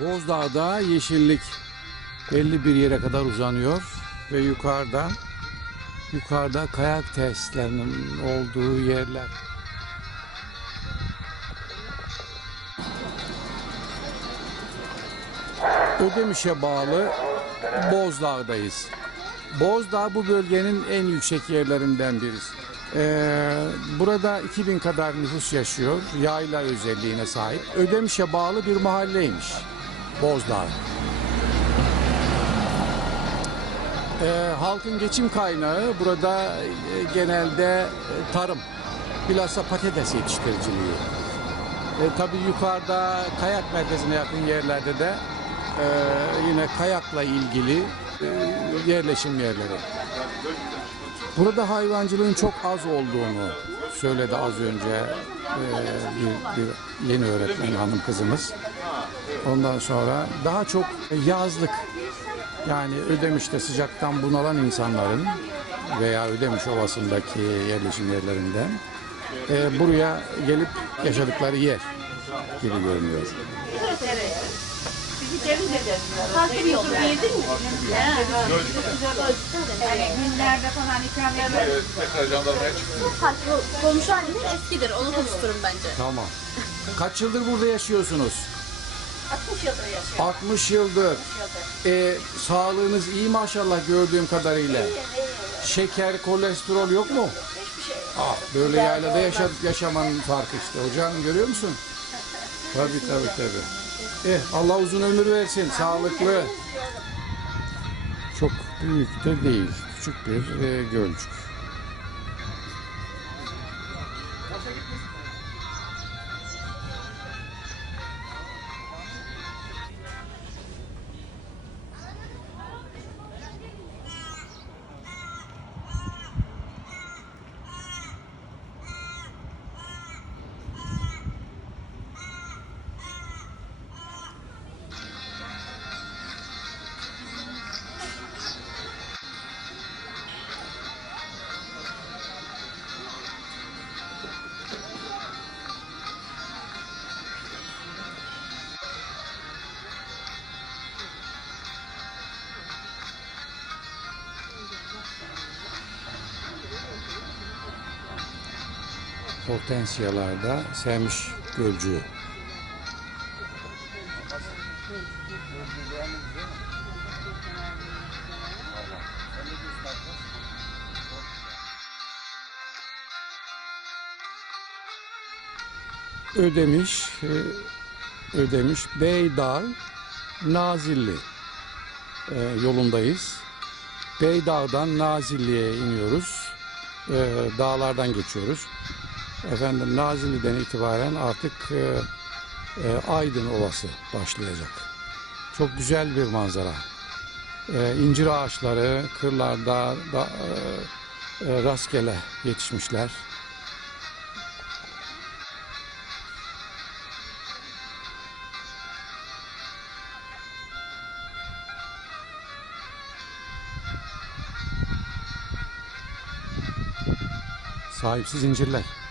Bozdağ'da yeşillik belli bir yere kadar uzanıyor ve yukarıda yukarıda kayak testlerinin olduğu yerler. Ödemiş'e bağlı Bozdağ'dayız. Bozdağ bu bölgenin en yüksek yerlerinden birisi. Ee, burada 2000 kadar nüfus yaşıyor. Yayla özelliğine sahip. Ödemiş'e bağlı bir mahalleymiş. Bozdağ. Ee, halkın geçim kaynağı burada e, genelde e, tarım. Bilhassa patates yetiştiriciliği. E, tabii yukarıda kayak merkezine yakın yerlerde de e, yine kayakla ilgili e, yerleşim yerleri. Burada hayvancılığın çok az olduğunu söyledi az önce e, bir, bir yeni öğretmen hanım kızımız. Ondan sonra daha çok yazlık yani Ödemiş'te sıcaktan bunalan insanların veya Ödemiş Ovası'ndaki yerleşim yerlerinden e, buraya gelip yaşadıkları yer gibi görünüyor. Komşu halinde eskidir. Onu konuşturum bence. Tamam. Kaç yıldır burada yaşıyorsunuz? 60 yıldır yaşıyor. 60 yıldır. E, sağlığınız iyi maşallah gördüğüm kadarıyla. Şeker, kolesterol yok mu? Hiçbir şey yok. Ah, böyle yaylada yaşadık yaşamanın farkı işte. Hocam görüyor musun? Tabii tabii tabii. Eh, Allah uzun ömür versin, sağlıklı. Çok büyük de değil, küçük bir e, gölcük. Hortensiyalarda sevmiş gölcüğü. Ödemiş, e, Ödemiş, Beydağ, Nazilli e, yolundayız. Beydağ'dan Nazilli'ye iniyoruz. E, dağlardan geçiyoruz. Efendim Nazilli'den itibaren artık e, e, Aydın Ovası başlayacak. Çok güzel bir manzara. E, incir ağaçları kırlarda da, e, e, rastgele yetişmişler. Sahipsiz incirler.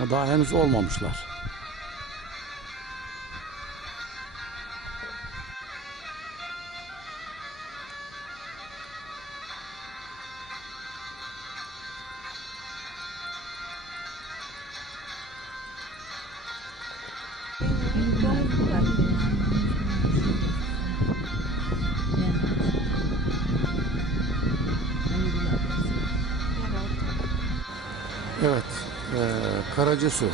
Ama daha henüz olmamışlar. Evet, Karacasu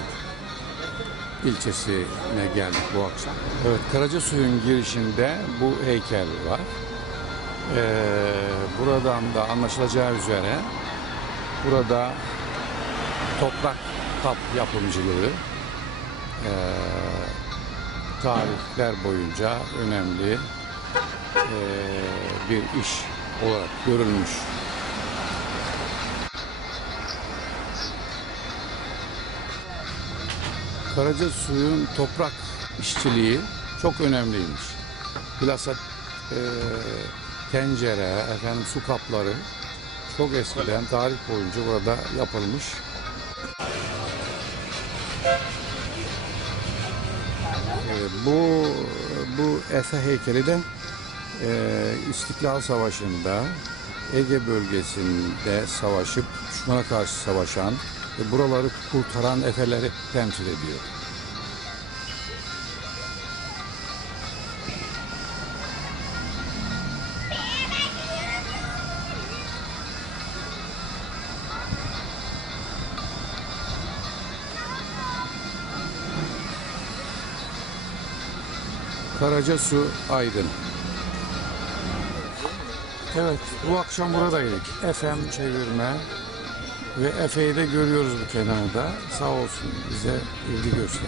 ilçesine geldik bu akşam. Evet, Karacasu'nun girişinde bu heykel var. Eee, buradan da anlaşılacağı üzere burada toprak kap yapımcılığı eee tarihler boyunca önemli eee, bir iş olarak görülmüş. Karaca suyun toprak işçiliği çok önemliymiş. Bilhassa e, tencere, efendim su kapları çok eskiden tarih boyunca burada yapılmış. bu bu Efe heykeli de e, İstiklal Savaşı'nda Ege bölgesinde savaşıp düşmana karşı savaşan ve buraları kurtaran Efeleri temsil ediyor. Karacasu Aydın. Evet, bu akşam buradaydık. FM çevirme ve Efe'yi de görüyoruz bu kenarda. Sağ olsun bize ilgi gösterdi.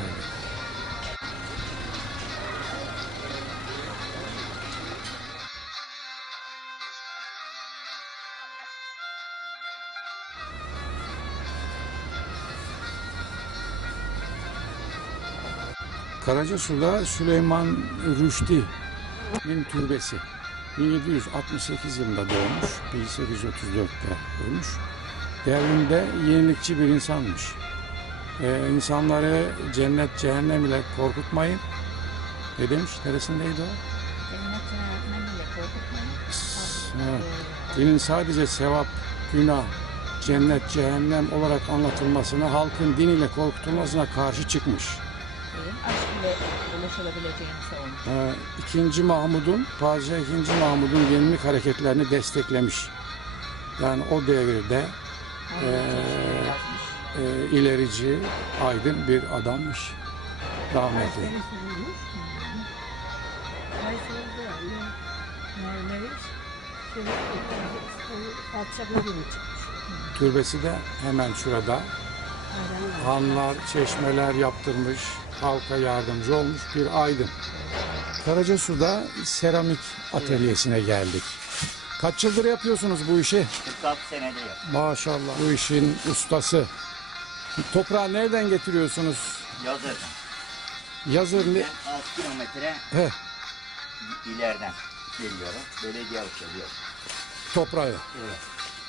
Karacasu'da Süleyman Rüşdi'nin türbesi. 1768 yılında doğmuş, 1834'te ölmüş. Devrimde yenilikçi bir insanmış. Ee, insanları cennet cehennem ile korkutmayın. Ne demiş? Neresindeydi o? Evet. Dinin sadece sevap, günah, cennet, cehennem olarak anlatılmasına, halkın din ile korkutulmasına karşı çıkmış. Aşk ile ulaşılabileceğini savunmuş. Ee, İkinci Mahmud'un, Padişah II. Mahmud'un yenilik hareketlerini desteklemiş. Yani o devirde e, ilerici, aydın bir adammış. Rahmetli. Türbesi de hemen şurada. Hanlar, çeşmeler yaptırmış, halka yardımcı olmuş bir aydın. Karacasu'da seramik atölyesine geldik. Kaç yıldır yapıyorsunuz bu işi? 46 senedir. Maşallah bu işin ustası. Toprağı nereden getiriyorsunuz? Yazırdım. Yazır ne? Ben 6 kilometre He, ileriden geliyorum. Belediye uçuyor. toprağı.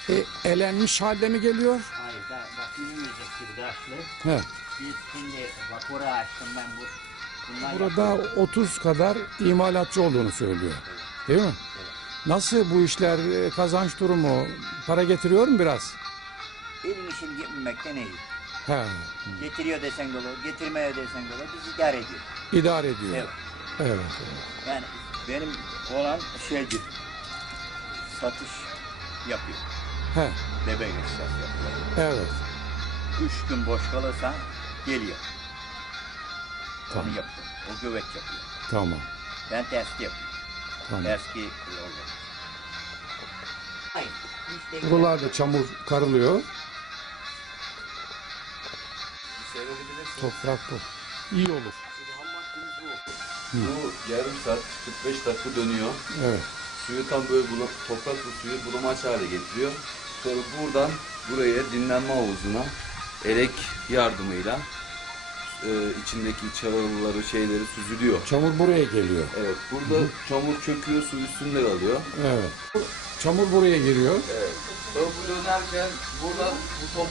Evet. E, elenmiş halde mi geliyor? Hayır da bak yürümeyecek gibi taşlı. He. Biz şimdi vapuru açtım ben bu. Bunlar Burada 30 kadar imalatçı olduğunu söylüyor. Değil mi? Nasıl bu işler e, kazanç durumu? Para getiriyor mu biraz? Benim işim gitmemekten iyi. He, Getiriyor desen de olur, getirmeye desen de olur. Biz idare ediyor. idare ediyor. Evet. Evet. evet. Yani benim olan şeydir. Satış yapıyor. He, Bebek eşyası yapıyor. evet. Üç gün boş kalırsa geliyor. Tamam. Onu yapıyor. O göbek yapıyor. Tamam. Ben testi yapıyorum. Tamam. Eski yolda. Buralarda çamur karılıyor. Toprak bu. İyi olur. Bu yarım saat 45 dakika dönüyor. Evet. Suyu tam böyle bula, toprakla suyu bulamaç hale getiriyor. Sonra buradan buraya dinlenme havuzuna elek yardımıyla e, içindeki çağılları şeyleri süzülüyor. Çamur buraya geliyor. Evet burada çamur çöküyor su üstünde kalıyor. Evet. Çamur buraya giriyor. Evet. Bu dönerken buradan bu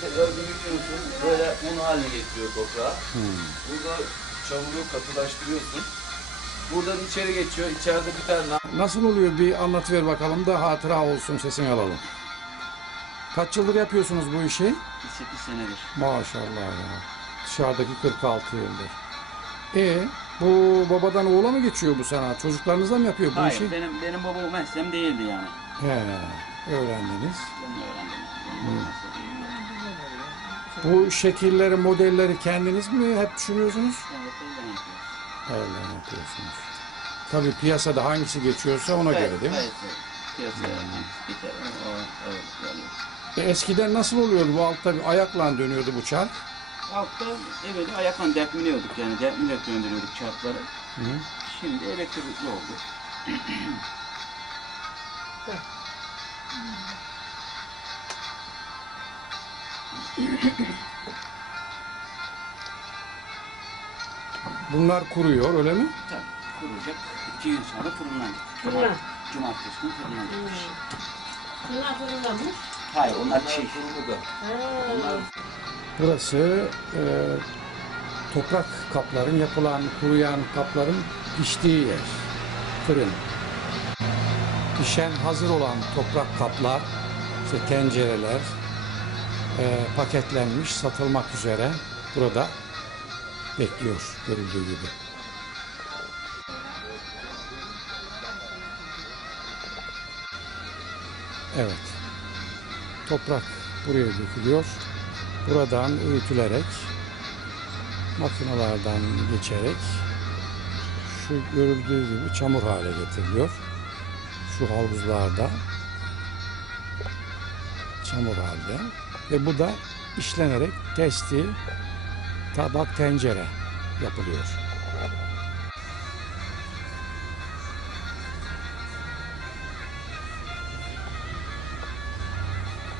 tekrar biriktiriyorsun. Böyle un haline getiriyor toprağı. Burada çamuru katılaştırıyorsun. Buradan içeri geçiyor. İçeride bir tane Nasıl oluyor bir anlatıver bakalım da hatıra olsun sesini alalım. Kaç yıldır yapıyorsunuz bu işi? 8 senedir. Maşallah ya. Dışarıdaki 46 yıldır. E bu babadan oğula mı geçiyor bu sanat? Çocuklarınız da mı yapıyor bu Hayır, işi? benim benim babam mesleğim değildi yani. He, öğrendiniz. Ben öğrendim. Benim babam mesleği değildi. Bu şekilleri, modelleri kendiniz mi hep düşünüyorsunuz? Evet, ben yapıyorum. Öyle yapıyorsunuz. Tabii piyasada hangisi geçiyorsa ona göre değil mi? Evet, evet. Piyasaya biter. O, evet, yani. E, eskiden nasıl oluyordu bu altta bir ayakla dönüyordu bu çark? Altta evet ayakla depminiyorduk yani. Depmiyle döndürüyorduk çarkları. Hı. Şimdi elektrikli oldu. Bunlar kuruyor öyle mi? Tabii kurulacak. İki gün sonra fırınlanacak. Cuma, cumartesi günü fırınlanacak. Bunlar fırınlanmış. Hayır onlar çiğ. kurumu da Burası e, toprak kapların yapılan, kuruyan kapların piştiği yer. Fırın. Pişen hazır olan toprak kaplar, işte tencereler e, paketlenmiş, satılmak üzere burada bekliyor görüldüğü gibi. Evet. Toprak buraya dökülüyor. Buradan öğütülerek makinelerden geçerek şu görüldüğü gibi çamur hale getiriliyor. Şu havuzlarda çamur halde ve bu da işlenerek testi tabak tencere yapılıyor.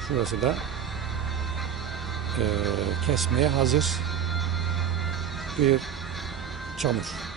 Şurası da kesmeye hazır bir çamur.